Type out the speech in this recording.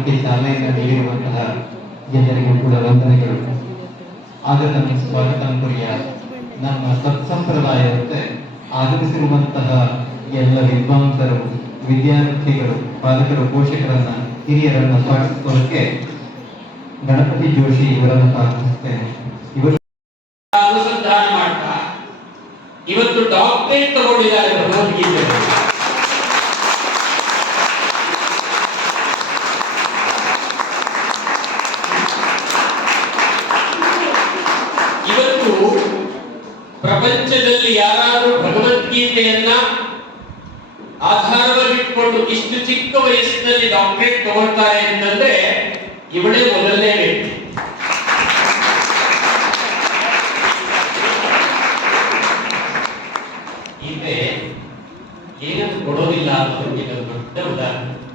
ಕಾರ್ಯಕ್ರಮಕ್ಕೆ ಚಾಲನೆಯನ್ನು ನೀಡಿರುವಂತಹ ಎಲ್ಲರಿಗೂ ಕೂಡ ವಂದನೆಗಳು. ಆಗತನ ಸ್ವಾಗತ ಕುರಿಯ ನಮ್ಮ ಸತ್ಸಂಪ್ರದಾಯದಂತೆ ಆಗಮಿಸಿರುವಂತಹ ಎಲ್ಲ ವಿದ್ವಾಂಸರು, ವಿದ್ಯಾರ್ಥಿಗಳು, ಪಾಲಕರು, ಪೋಷಕರನ್ನ, ಹಿರಿಯರನ್ನ ಸ್ವಾಗತಿಸೋದಕ್ಕೆ ಗಣಪತಿ ಜೋಶಿ ಇವರನ್ನು ಪ್ರಾರ್ಥಿಸುತ್ತೇನೆ ಇವತ್ತು ಡಾಕ್ಟರೇಟ್ ತಗೊಂಡಿದ್ದಾರೆ. ಪ್ರಪಂಚದಲ್ಲಿ ಯಾರಾದರೂ ಭಗವದ್ಗೀತೆಯನ್ನ ಆಧಾರವಾಗಿಟ್ಕೊಂಡು ಇಷ್ಟು ಚಿಕ್ಕ ವಯಸ್ಸಿನಲ್ಲಿ ಡಾಕ್ಟರೇಟ್ ತಗೊಳ್ತಾರೆ ಅಂತಂದ್ರೆ ಇವಳೇ ಮೊದಲನೇ ವ್ಯಕ್ತಿ. ಗೀತೆ ಏನನ್ನು ಕೊಡೋದಿಲ್ಲ ಅಂತ ದೊಡ್ಡ ಉದಾಹರಣೆ.